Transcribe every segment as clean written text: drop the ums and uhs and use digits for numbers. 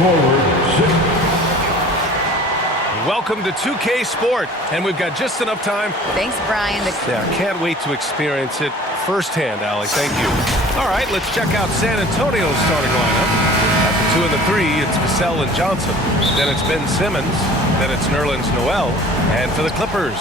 forward, 6. Welcome to 2K Sport, and we've got just enough time. Thanks, Brian. Yeah, can't wait to experience it firsthand, Allie. Thank you. All right, let's check out San Antonio's starting lineup. At the 2 and the 3, it's Vassell and Johnson. Then it's Ben Simmons. Then it's Nerlens Noel. And for the Clippers,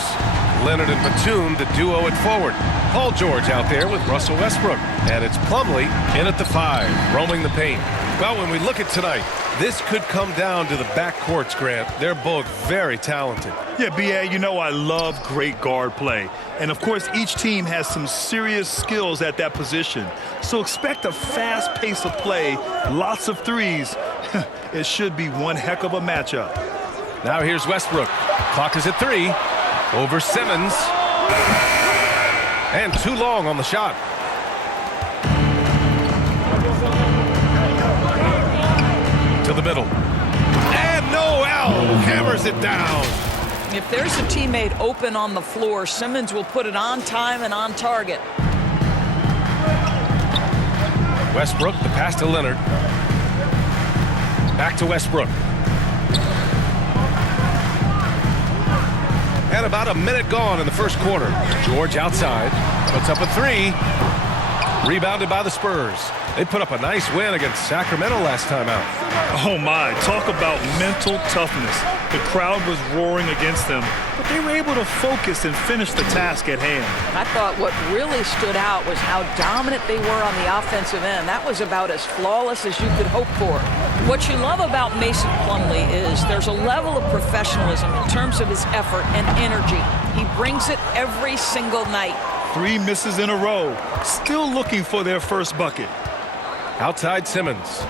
Leonard and Batum, the duo at forward. Paul George out there with Russell Westbrook. And it's Plumlee in at the 5, roaming the paint. Well, when we look at tonight, this could come down to the backcourts, Grant. They're both very talented. Yeah, B.A., you know I love great guard play. And, of course, each team has some serious skills at that position. So expect a fast pace of play, lots of threes. It should be one heck of a matchup. Now here's Westbrook. Clock is at 3. Over Simmons. And too long on the shot. To the middle. And Noel hammers it down. If there's a teammate open on the floor, Simmons will put it on time and on target. Westbrook, the pass to Leonard. Back to Westbrook. And about a minute gone in the first quarter. George outside. Puts up a 3. Rebounded by the Spurs. They put up a nice win against Sacramento last time out. Oh, my. Talk about mental toughness. The crowd was roaring against them, but they were able to focus and finish the task at hand. I thought what really stood out was how dominant they were on the offensive end. That was about as flawless as you could hope for. What you love about Mason Plumlee is there's a level of professionalism in terms of his effort and energy. He brings it every single night. 3 misses in a row. Still looking for their first bucket. Outside Simmons.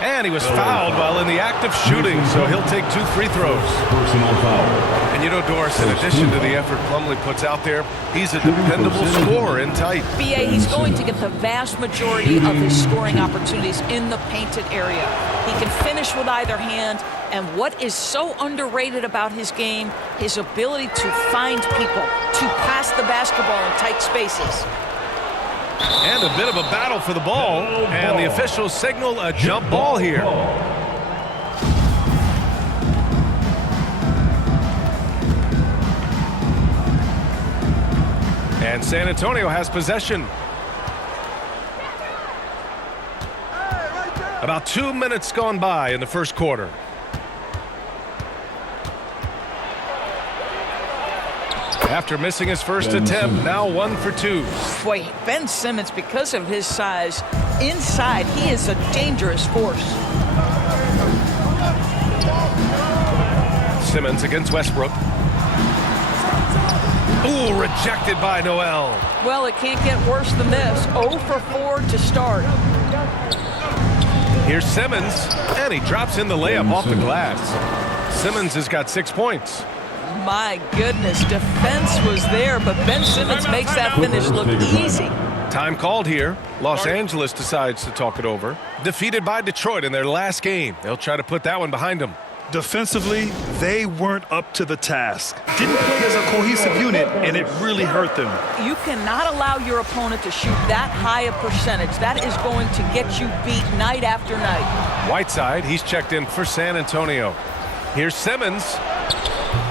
And he was fouled while in the act of shooting, so he'll take 2 free throws. Personal foul. And you know, Doris, in addition to the effort Plumlee puts out there, he's a dependable scorer in tight. B.A., he's going to get the vast majority of his scoring opportunities in the painted area. He can finish with either hand, and what is so underrated about his game, his ability to find people, to pass the basketball in tight spaces. And a bit of a battle for the ball, and the officials signal a jump ball here. And San Antonio has possession. About 2 minutes gone by in the first quarter. After missing his first attempt, now 1 for 2. Boy, Ben Simmons, because of his size, inside, he is a dangerous force. Simmons against Westbrook. Ooh, rejected by Noel. Well, it can't get worse than this. 0 for 4 to start. Here's Simmons, and he drops in the layup off the glass. Simmons has got 6 points. My goodness, defense was there, but Ben Simmons makes that finish look easy. Time called here. Los Angeles decides to talk it over. Defeated by Detroit in their last game. They'll try to put that one behind them. Defensively, they weren't up to the task. Didn't play as a cohesive unit, and it really hurt them. You cannot allow your opponent to shoot that high a percentage. That is going to get you beat night after night. Whiteside, he's checked in for San Antonio. Here's Simmons.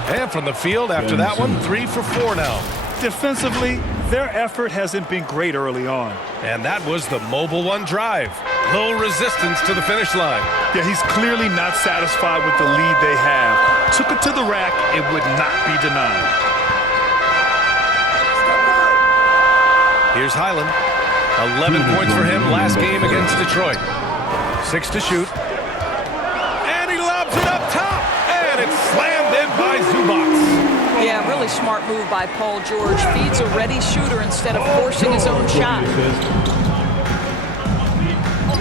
And from the field after that one, 3 for 4 now. Defensively, their effort hasn't been great early on. And that was the Mobile One drive. Low resistance to the finish line. Yeah, he's clearly not satisfied with the lead they have. Took it to the rack, it would not be denied. Here's Highland. 11 points for him last game against Detroit. 6 to shoot. And he lobs it up top. And it's slammed in by Zubac. Yeah, really smart move by Paul George. Feeds a ready shooter instead of forcing his own shot.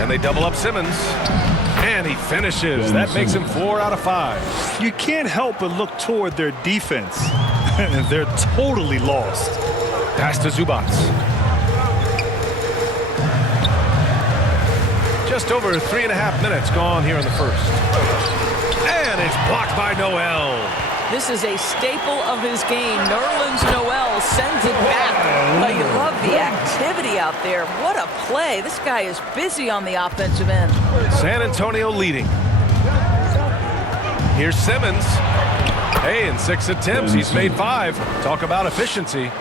And they double up Simmons. And he finishes. That makes him 4 out of 5. You can't help but look toward their defense. They're totally lost. Pass to Zubac. Just over 3.5 minutes gone here in the first. And it's blocked by Noel. This is a staple of his game. Nerlens Noel sends it back. But you love the activity out there. What a play. This guy is busy on the offensive end. San Antonio leading. Here's Simmons. Hey, in 6 attempts, he's made 5. Talk about efficiency.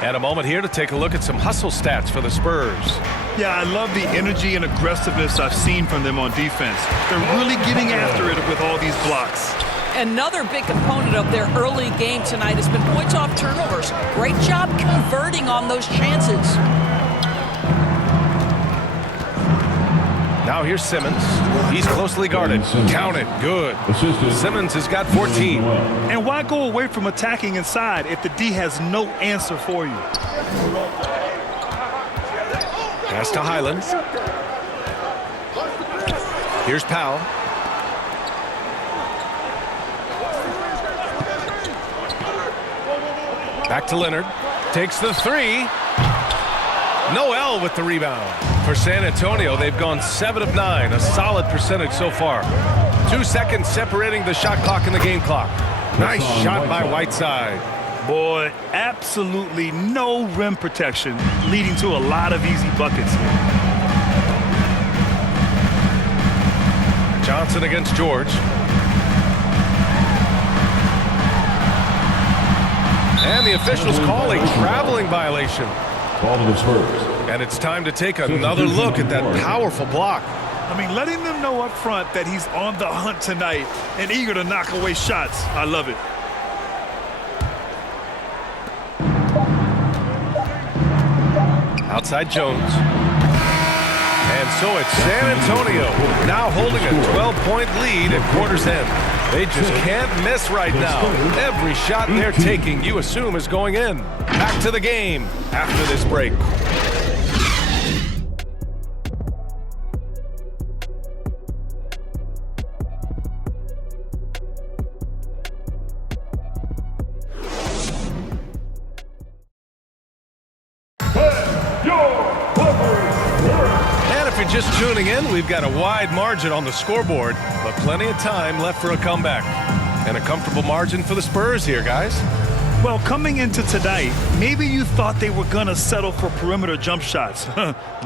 And a moment here to take a look at some hustle stats for the Spurs. Yeah, I love the energy and aggressiveness I've seen from them on defense. They're really getting after it with all these blocks. Another big component of their early game tonight has been points off turnovers. Great job converting on those chances. Now here's Simmons. He's closely guarded. Count it. Good. Simmons has got 14. And why go away from attacking inside if the D has no answer for you? Pass to Highland. Here's Powell. Back to Leonard. Takes the 3. Noel with the rebound. For San Antonio, they've gone 7 of 9, a solid percentage so far. 2 seconds separating the shot clock and the game clock. Nice shot by Whiteside. Boy, absolutely no rim protection, leading to a lot of easy buckets here. Johnson against George. And the officials call a traveling violation. Ball to the Spurs. And it's time to take another look at that powerful block. I mean, letting them know up front that he's on the hunt tonight and eager to knock away shots. I love it. Outside Jones. And so it's San Antonio now holding a 12-point lead at quarter's end. They just can't miss right now. Every shot they're taking, you assume, is going in. Back to the game after this break. Just tuning in, we've got a wide margin on the scoreboard, but plenty of time left for a comeback. And a comfortable margin for the Spurs here, guys. Well, coming into tonight, maybe you thought they were going to settle for perimeter jump shots.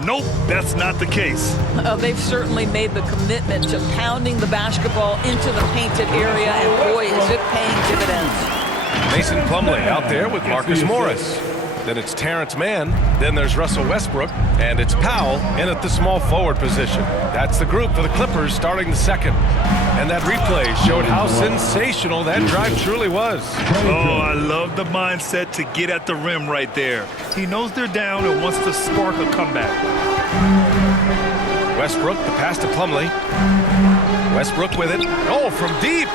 Nope, that's not the case. They've certainly made the commitment to pounding the basketball into the painted area, and boy, is it paying dividends. Mason Plumlee out there with Marcus Morris. Then it's Terrence Mann. Then there's Russell Westbrook. And it's Powell in at the small forward position. That's the group for the Clippers starting the second. And that replay showed how sensational that drive truly was. Oh, I love the mindset to get at the rim right there. He knows they're down and wants to spark a comeback. Westbrook, the pass to Plumlee. Westbrook with it. Oh, from deep.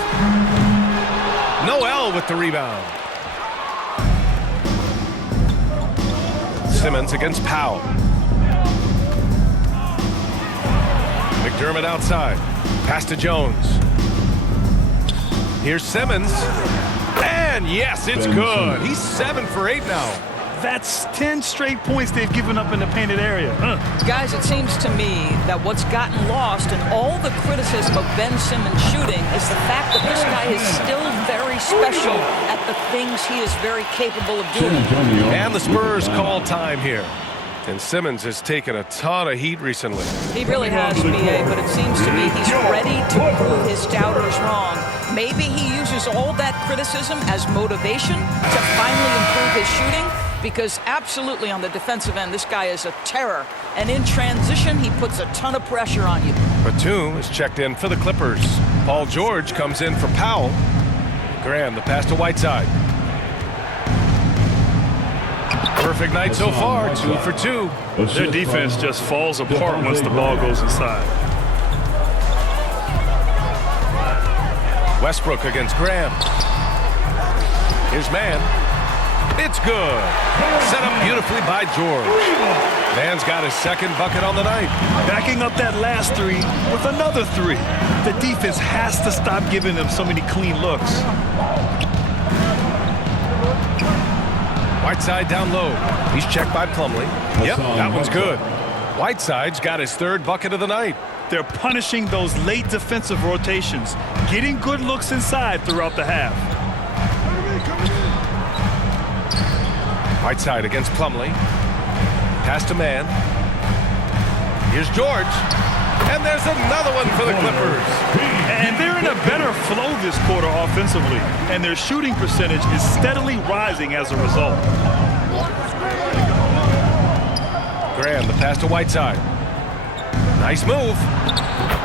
Noel with the rebound. Simmons against Powell. McDermott outside. Pass to Jones. Here's Simmons. And yes, it's good. He's 7 for 8 now. That's 10 straight points they've given up in the painted area. Guys, it seems to me that what's gotten lost in all the criticism of Ben Simmons shooting is the fact that this guy is still very special at the things he is very capable of doing. And the Spurs call time here. And Simmons has taken a ton of heat recently. He really has, B.A., but it seems to me he's ready to prove his doubters wrong. Maybe he uses all that criticism as motivation to finally improve his shooting, because absolutely on the defensive end, this guy is a terror. And in transition, he puts a ton of pressure on you. Batum is checked in for the Clippers. Paul George comes in for Powell. Graham, the pass to Whiteside. Perfect night so far, 2 for 2. Their defense just falls apart once the ball goes inside. Westbrook against Graham. Here's Mann. It's good. Set up beautifully by George. Mann's got his second bucket on the night. Backing up that last 3 with another 3. The defense has to stop giving them so many clean looks. Whiteside down low. He's checked by Plumlee. Yep, that one's good. Whiteside's got his 3rd bucket of the night. They're punishing those late defensive rotations, getting good looks inside throughout the half. Whiteside against Plumlee. Pass to man. Here's George. And there's another one for the Clippers. And they're in a better flow this quarter offensively, and their shooting percentage is steadily rising as a result. Graham, the pass to Whiteside. Nice move.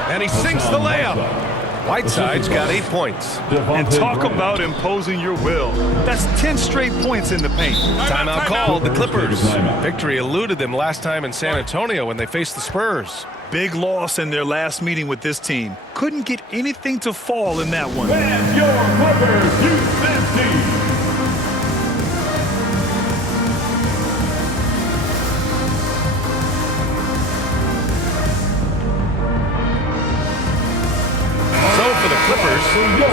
And he sinks the layup. Whiteside's got 8 points. And talk about imposing your will. That's 10 straight points in the paint. Timeout called. The Clippers. Victory eluded them last time in San Antonio when they faced the Spurs. Big loss in their last meeting with this team. Couldn't get anything to fall in that one. And your Clippers U15.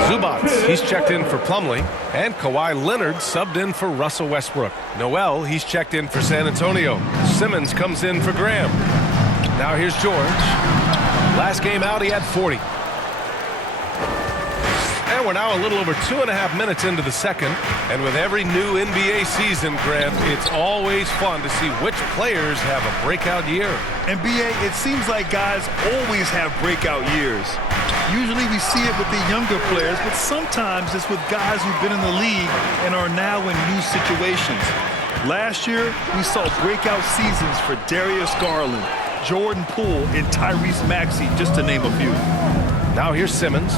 Zubats, he's checked in for Plumlee, and Kawhi Leonard subbed in for Russell Westbrook. Noel, he's checked in for San Antonio. Simmons comes in for Graham. Now here's George. Last game out, he had 40. And we're now a little over 2.5 minutes into the second. And with every new NBA season, Grant, it's always fun to see which players have a breakout year. NBA, it seems like guys always have breakout years. Usually we see it with the younger players, but sometimes it's with guys who've been in the league and are now in new situations. Last year, we saw breakout seasons for Darius Garland, Jordan Poole, and Tyrese Maxey, just to name a few. Now here's Simmons.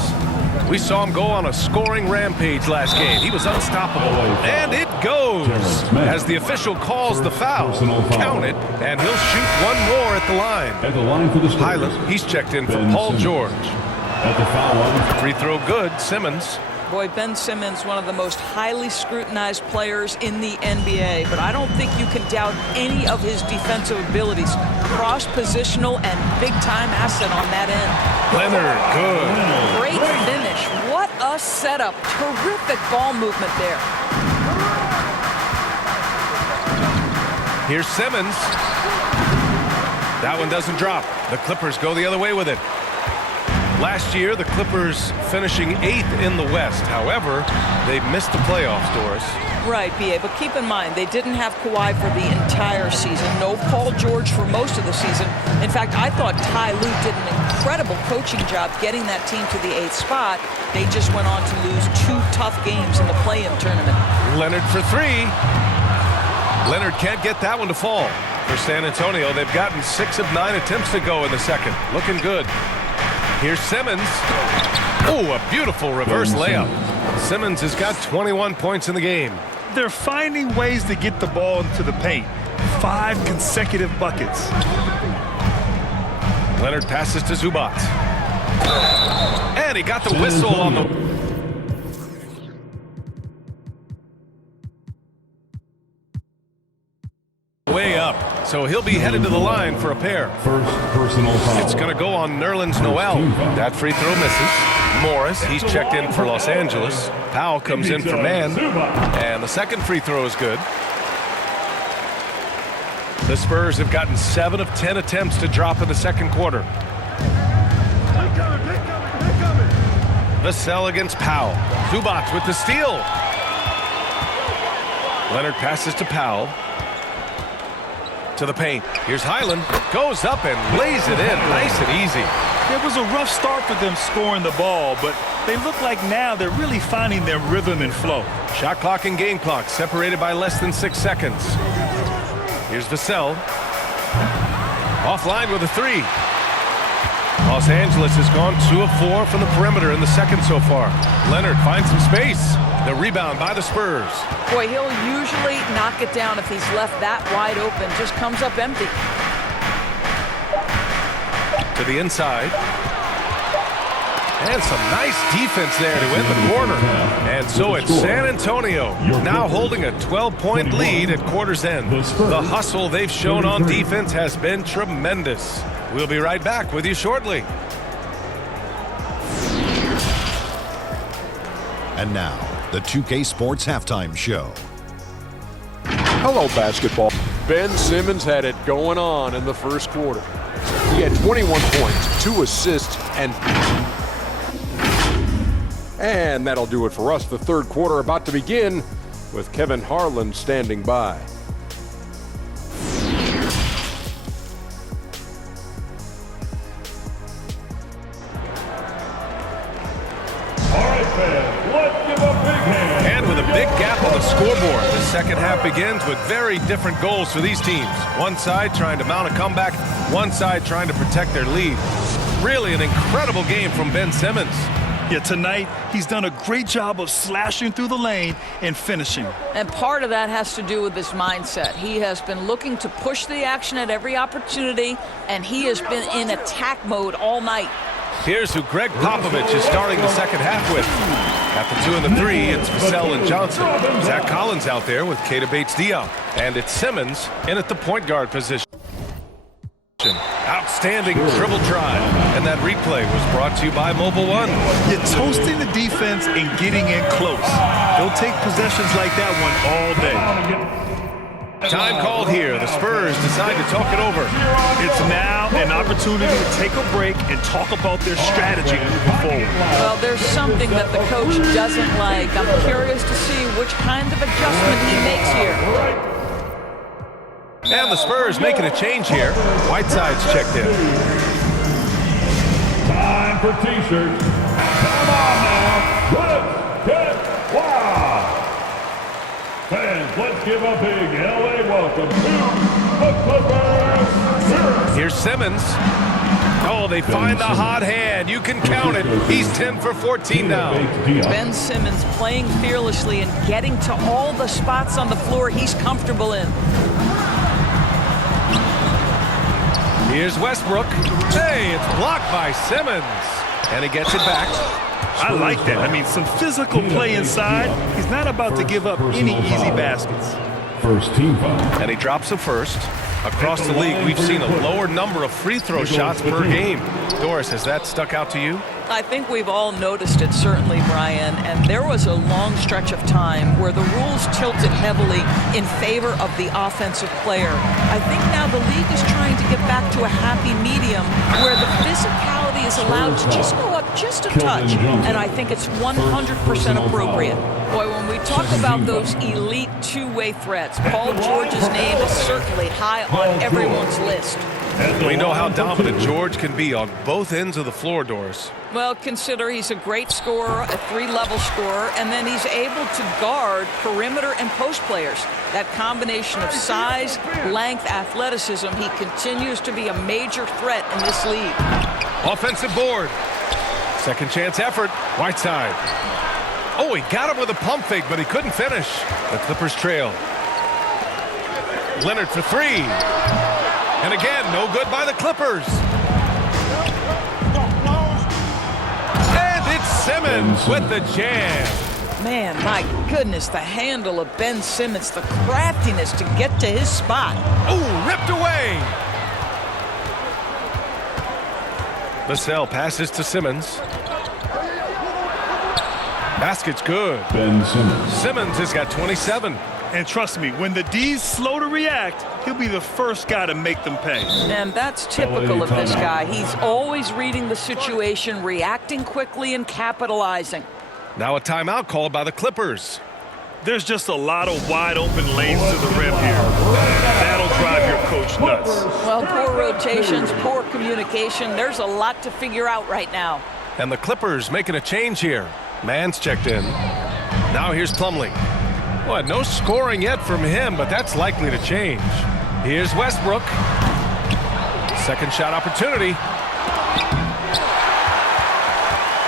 We saw him go on a scoring rampage last game. He was unstoppable. And it goes as the official calls the foul. Count it, and he'll shoot one more at the line. At the line for the Spurs, Highland, he's checked in for Paul George. At the foul line. Free throw good, Simmons. Boy, Ben Simmons, one of the most highly scrutinized players in the NBA, but I don't think you can doubt any of his defensive abilities. Cross-positional and big-time asset on that end. Leonard, good. Great finish. What a setup. Terrific ball movement there. Here's Simmons. That one doesn't drop. The Clippers go the other way with it. Last year, the Clippers finishing 8th in the West. However, they missed the playoffs, Doris. Right, B.A., but keep in mind, they didn't have Kawhi for the entire season. No Paul George for most of the season. In fact, I thought Ty Lue did an incredible coaching job getting that team to the 8th spot. They just went on to lose 2 tough games in the play-in tournament. Leonard for 3. Leonard can't get that one to fall. For San Antonio, they've gotten 6 of 9 attempts to go in the second. Looking good. Here's Simmons. Oh, a beautiful reverse layup. Simmons has got 21 points in the game. They're finding ways to get the ball into the paint. 5 consecutive buckets. Leonard passes to Zubac. And he got the whistle on the... way up. So he'll be headed to the line for a pair. First personal foul. It's going to go on Nerlens Noel. That free throw misses. Morris, he's checked in for Los Angeles. Powell comes in for man. And the second free throw is good. The Spurs have gotten 7 of 10 attempts to drop in the second quarter. Vassell against Powell. Zubac with the steal. Leonard passes to Powell. To the paint. Here's Highland. Goes up and lays it in. Nice and easy. It was a rough start for them scoring the ball, but they look like now they're really finding their rhythm and flow. Shot clock and game clock separated by less than 6 seconds. Here's Vassell. Offline with a 3. Los Angeles has gone 2 of 4 from the perimeter in the second so far. Leonard finds some space. The rebound by the Spurs. Boy, he'll usually knock it down if he's left that wide open. Just comes up empty. To the inside. And some nice defense there to end the quarter. And so it's San Antonio now holding a 12-point lead at quarter's end. The hustle they've shown on defense has been tremendous. We'll be right back with you shortly. And now, the 2K Sports Halftime Show. Hello, basketball. Ben Simmons had it going on in the first quarter. He had 21 points, 2 assists, and that'll do it for us. The third quarter about to begin with Kevin Harlan standing by. scoreboard. The second half begins with very different goals for these teams. One side trying to mount a comeback, one side trying to protect their lead. Really an incredible game from Ben Simmons. Yeah, tonight he's done a great job of slashing through the lane and finishing. And part of that has to do with his mindset. He has been looking to push the action at every opportunity, and he has been in attack mode all night. Here's who Greg Popovich is starting the second half with. At the 2 and the 3, it's Vassell and Johnson. Zach Collins out there with Keita Bates-Diop. And it's Simmons in at the point guard position. Outstanding dribble try. And that replay was brought to you by Mobile One. You're toasting the defense and getting in close. They'll take possessions like that one all day. Time called here. The Spurs decide to talk it over. It's now an opportunity to take a break and talk about their strategy moving forward. Well, there's something that the coach doesn't like. I'm curious to see which kind of adjustment he makes here. And the Spurs making a change here. Whiteside's checked in. Time for T-shirts. Come on now. Let's get wild. Fans, let's give a big LA welcome to the Clippers. Here's Simmons. Oh, they find the hot hand. You can count it. He's 10 for 14 now. Ben Simmons playing fearlessly and getting to all the spots on the floor he's comfortable in. Here's Westbrook. Hey, it's blocked by Simmons. And he gets it back. I like that. I mean, some physical play inside. He's not about to give up any easy baskets. First team foul. And he drops a first. Across the league, we've seen a lower number of free throw shots per game. Doris, has that stuck out to you? I think we've all noticed it, certainly, Brian. And there was a long stretch of time where the rules tilted heavily in favor of the offensive player. I think now the league is trying to get back to a happy medium where the physicality is allowed to just go up just a touch. And I think it's 100% appropriate. Boy, when we talk about those elite two-way threats, Paul George's name is certainly high on everyone's list. We know how dominant George can be on both ends of the floor, Doris. Well, consider he's a great scorer, a three-level scorer, and then he's able to guard perimeter and post players. That combination of size, length, athleticism, he continues to be a major threat in this league. Offensive board. Second chance effort. Whiteside. Oh, he got him with a pump fake, but he couldn't finish. The Clippers trail. Leonard for three. And again, no good by the Clippers. And it's Simmons with the jam. Man, my goodness, the handle of Ben Simmons, the craftiness to get to his spot. Oh, ripped away. Vassell passes to Simmons. Basket's good. Ben Simmons. Simmons has got 27. And trust me, when the D's slow to react, he'll be the first guy to make them pay. And that's typical of this guy. He's always reading the situation, reacting quickly and capitalizing. Now a timeout called by the Clippers. There's just a lot of wide open lanes to the rim here. That'll drive your coach nuts. Well, poor rotations, poor communication. There's a lot to figure out right now. And the Clippers making a change here. Mann's checked in. Now here's Plumlee. Well, no scoring yet from him, but that's likely to change. Here's Westbrook. Second shot opportunity.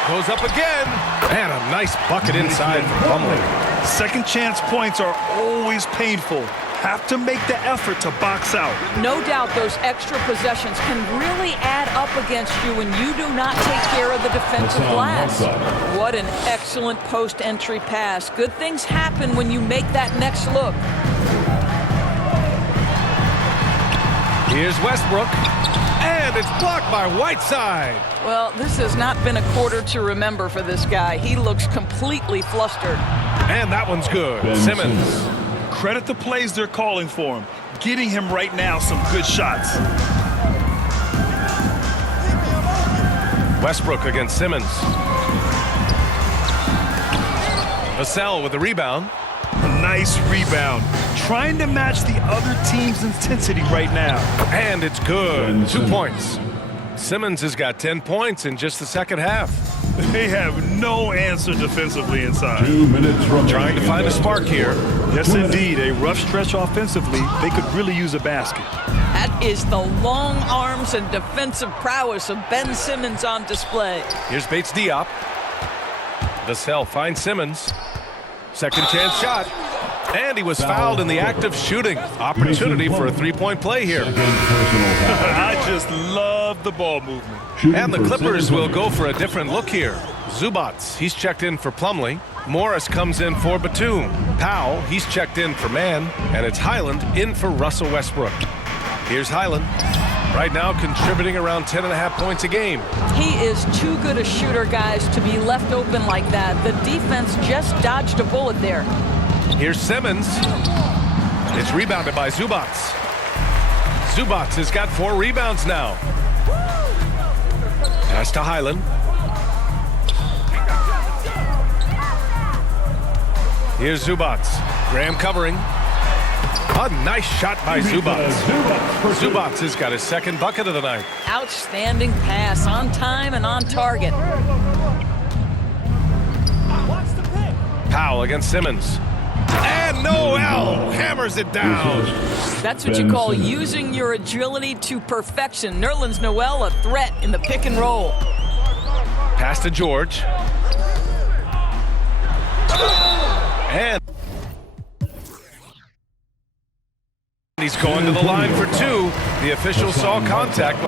Goes up again. And a nice bucket inside for Plumlee. Second chance points are always painful. Have to make the effort to box out. No doubt those extra possessions can really add up against you when you do not take care of the defensive glass. What an excellent post-entry pass. Good things happen when you make that next look. Here's Westbrook. And it's blocked by Whiteside. Well, this has not been a quarter to remember for this guy. He looks completely flustered. And that one's good. Simmons. Credit the plays they're calling for him. Getting him right now some good shots. Westbrook against Simmons. Vassell with the rebound. A nice rebound. Trying to match the other team's intensity right now. And it's good. 2 points. Simmons has got 10 points in just the second half. They have no answer defensively inside. 2 minutes remaining. Trying to find a spark here. Yes, indeed. A rough stretch offensively. They could really use a basket. That is the long arms and defensive prowess of Ben Simmons on display. Here's Bates Diop. Vassell finds Simmons. Second chance shot. And he was fouled in the act of shooting. Opportunity for a three-point play here. I just love the ball movement. And the Clippers will go for a different look here. Zubats, he's checked in for Plumlee. Morris comes in for Batum. Powell, he's checked in for Mann. And it's Highland in for Russell Westbrook. Here's Highland. Right now contributing around 10.5 points a game. He is too good a shooter, guys, to be left open like that. The defense just dodged a bullet there. Here's Simmons. It's rebounded by Zubats. Zubats has got 4 rebounds now. Pass to Highland. Here's Zubats. Graham covering. A nice shot by Zubats. Zubats has got his second bucket of the night. Outstanding pass, on time and on target. Powell against Simmons. And Noel hammers it down. That's what you call using your agility to perfection. Nerlens Noel, a threat in the pick and roll. Pass to George. And he's going to the line for 2. The official saw contact.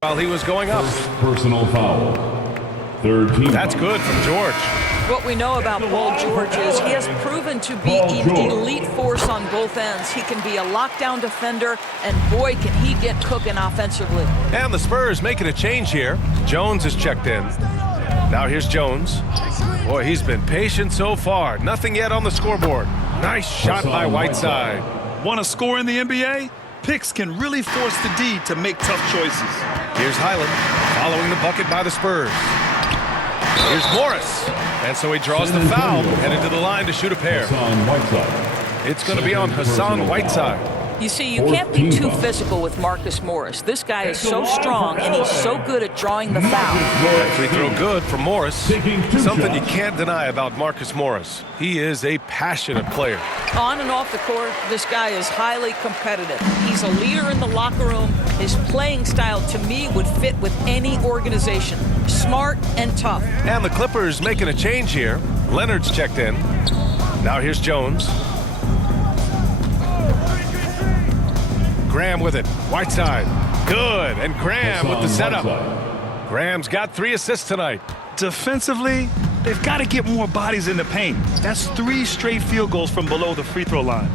While he was going up. Personal foul. Third team. That's good from George. What we know about Paul George is he has proven to be an elite force on both ends. He can be a lockdown defender, and boy, can he get cooking offensively. And the Spurs making a change here. Jones is checked in. Now here's Jones. Boy, he's been patient so far. Nothing yet on the scoreboard. Nice shot by Whiteside. Want to score in the NBA? Picks can really force the D to make tough choices. Here's Highland following the bucket by the Spurs. Here's Morris. And so he draws the foul, headed to the line to shoot a pair. It's going to be on Hassan Whiteside. You see, you can't be too physical with Marcus Morris. This guy is so strong, and he's so good at drawing the foul. That free throw good from Morris. Something you can't deny about Marcus Morris. He is a passionate player. On and off the court, this guy is highly competitive. He's a leader in the locker room. His playing style, to me, would fit with any organization. Smart and tough. And the Clippers making a change here. Leonard's checked in. Now here's Jones. Graham with it. Whiteside. Good. And Graham with the setup. Graham's got 3 assists tonight. Defensively, they've got to get more bodies in the paint. That's 3 straight field goals from below the free throw line.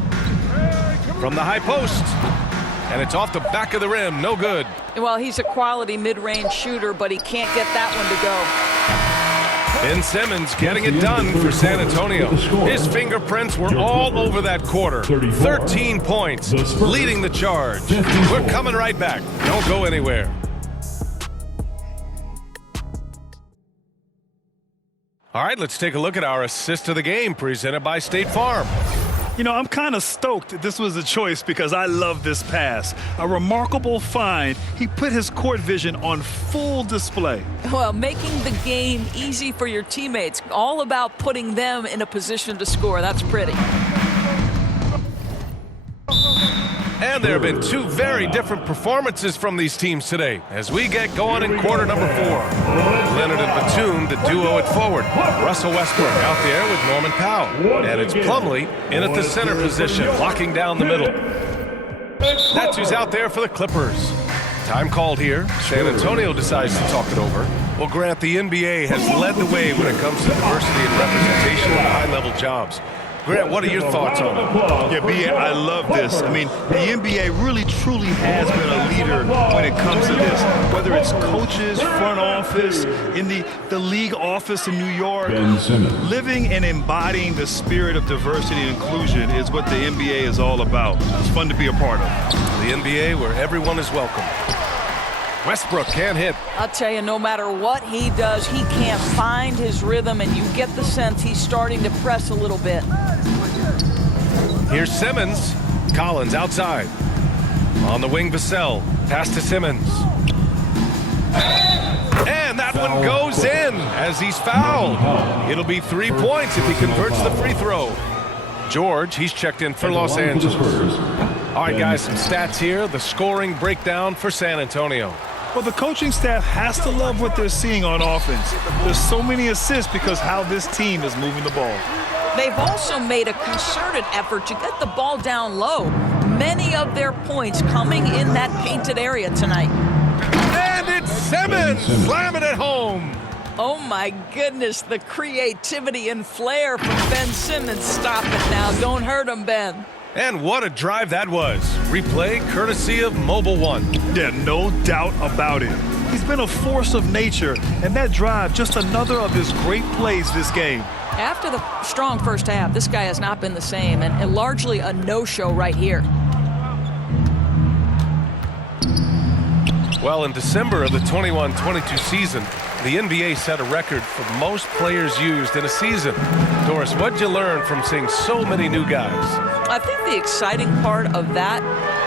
From the high post. And it's off the back of the rim. No good. Well, he's a quality mid-range shooter, but he can't get that one to go. Ben Simmons getting it done for San Antonio. His fingerprints were all over that quarter. 13 points, leading the charge. We're coming right back. Don't go anywhere. All right, let's take a look at our assist of the game presented by State Farm. You know, I'm kind of stoked this was a choice because I love this pass. A remarkable find. He put his court vision on full display. Well, making the game easy for your teammates. All about putting them in a position to score. That's pretty. And there have been 2 very different performances from these teams today as we get going in quarter number 4. Leonard and Batum, the duo at forward. Russell Westbrook out there with Norman Powell. And it's Plumlee in at the center position, locking down the middle. That's who's out there for the Clippers. Time called here. San Antonio decides to talk it over. Well, Grant, the NBA has led the way when it comes to diversity and representation in high-level jobs. Grant, what are your thoughts on it? Yeah, B.A., I love this. I mean, the NBA really, truly has been a leader when it comes to this. Whether it's coaches, front office, in the league office in New York, living and embodying the spirit of diversity and inclusion is what the NBA is all about. It's fun to be a part of. The NBA where everyone is welcome. Westbrook can't hit. I'll tell you, no matter what he does, he can't find his rhythm, and you get the sense he's starting to press a little bit. Here's Simmons. Collins outside. On the wing, Vassell. Pass to Simmons. And that one goes in as he's fouled. It'll be 3 points if he converts the free throw. George, he's checked in for Los Angeles. All right, guys, some stats here. The scoring breakdown for San Antonio. Well, the coaching staff has to love what they're seeing on offense. There's so many assists because how this team is moving the ball. They've also made a concerted effort to get the ball down low. Many of their points coming in that painted area tonight. And it's Simmons slamming it home. Oh, my goodness, the creativity and flair from Ben Simmons. Stop it now. Don't hurt him, Ben. And what a drive that was. Replay courtesy of Mobile One. Yeah, no doubt about it. He's been a force of nature, and that drive, just another of his great plays this game. After the strong first half, this guy has not been the same, and largely a no-show right here. Well, in December of the 21-22 season, the NBA set a record for most players used in a season. Doris, what'd you learn from seeing so many new guys? I think the exciting part of that,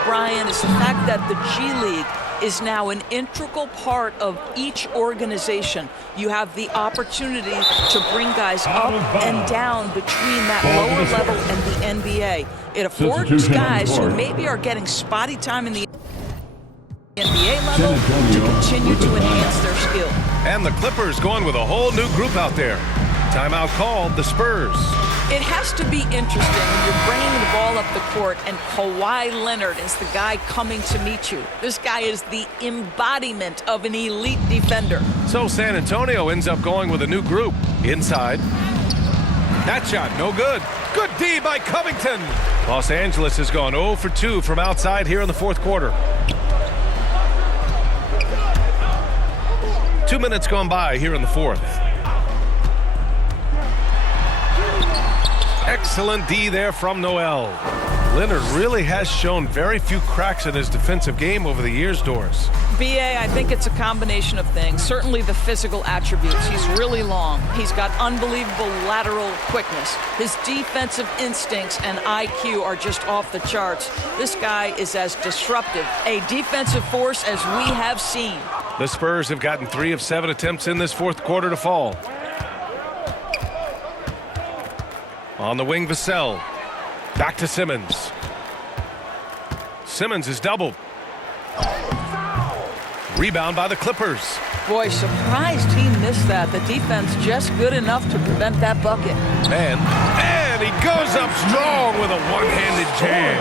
Brian, is the fact that the G League is now an integral part of each organization. You have the opportunity to bring guys up and down between that lower level and the NBA. It affords guys who maybe are getting spotty time in the NBA level to continue to enhance their skill. And the Clippers going with a whole new group out there. Timeout called, the Spurs. It has to be interesting when you're bringing the ball up the court and Kawhi Leonard is the guy coming to meet you. This guy is the embodiment of an elite defender. So San Antonio ends up going with a new group. Inside. That shot, no good. Good D by Covington. Los Angeles has gone 0 for 2 from outside here in the fourth quarter. 2 minutes gone by here in the fourth. Excellent D there from Noel. Leonard really has shown very few cracks in his defensive game over the years, Doris. BA, I think it's a combination of things. Certainly the physical attributes. He's really long. He's got unbelievable lateral quickness. His defensive instincts and IQ are just off the charts. This guy is as disruptive a defensive force as we have seen. The Spurs have gotten 3 of 7 attempts in this fourth quarter to fall. On the wing, Vassell. Back to Simmons. Simmons is doubled. Rebound by the Clippers. Boy, surprised he missed that. The defense just good enough to prevent that bucket. And he goes up strong with a one-handed jam.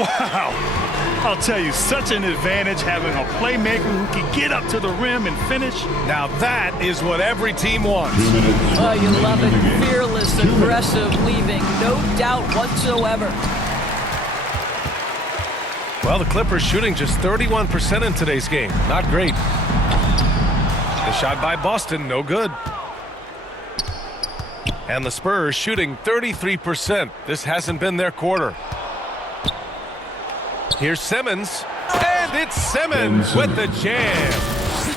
Wow. I'll tell you, such an advantage having a playmaker who can get up to the rim and finish. Now that is what every team wants. Oh, you love it. Fearless, aggressive, leaving. No doubt whatsoever. Well, the Clippers shooting just 31% in today's game. Not great. The shot by Boston, no good. And the Spurs shooting 33%. This hasn't been their quarter. Here's Simmons, and it's Simmons with the jam.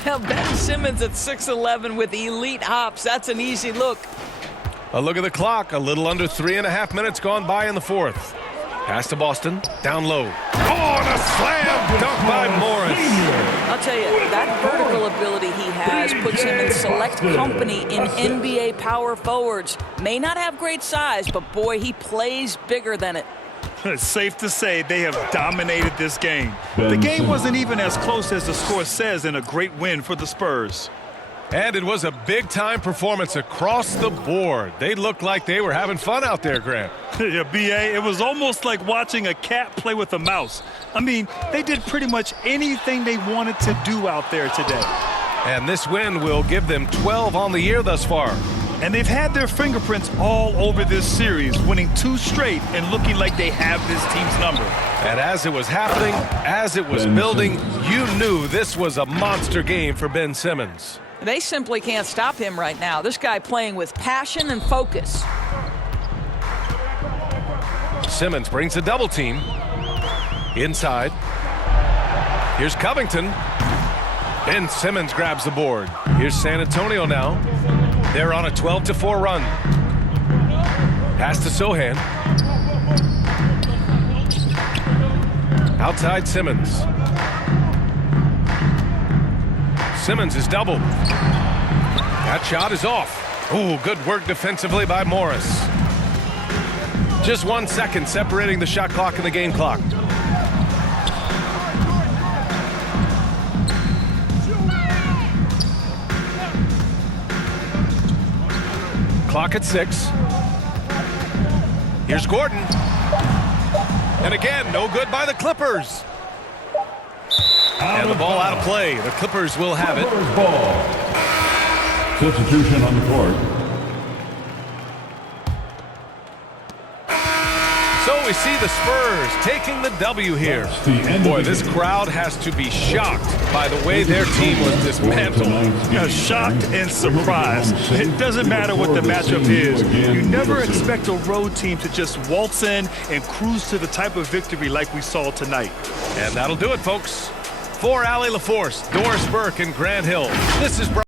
Now Ben Simmons at 6'11" with elite hops. That's an easy look. A look at the clock. A little under 3.5 minutes gone by in the fourth. Pass to Boston, down low. Oh, and a slam dunk by Morris. I'll tell you, that vertical ability he has puts him in select company in NBA power forwards. May not have great size, but boy, he plays bigger than it. It's safe to say they have dominated this game. The game wasn't even as close as the score says, and a great win for the Spurs. And it was a big-time performance across the board. They looked like they were having fun out there, Grant. Yeah, B.A., it was almost like watching a cat play with a mouse. I mean, they did pretty much anything they wanted to do out there today. And this win will give them 12 on the year thus far. And they've had their fingerprints all over this series, winning 2 straight and looking like they have this team's number. And as it was happening, as it was building, you knew this was a monster game for Ben Simmons. They simply can't stop him right now. This guy playing with passion and focus. Simmons brings a double team. Inside. Here's Covington. Ben Simmons grabs the board. Here's San Antonio now. They're on a 12-4 run. Pass to Sohan. Outside Simmons. Simmons is doubled. That shot is off. Ooh, good work defensively by Morris. Just 1 second separating the shot clock and the game clock. Clock at 6. Here's Gordon. And again, no good by the Clippers. And the ball out of play. The Clippers will have it. Clippers ball. Substitution on the court. So we see the Spurs taking the W here. That's the end of Boy, the this game. crowd has to be shocked by the way their team was dismantled. Shocked and surprised. It doesn't matter what the matchup is. You never expect a road team to just waltz in and cruise to the type of victory like we saw tonight. And that'll do it, folks. For Allie LaForce, Doris Burke, and Grant Hill, this is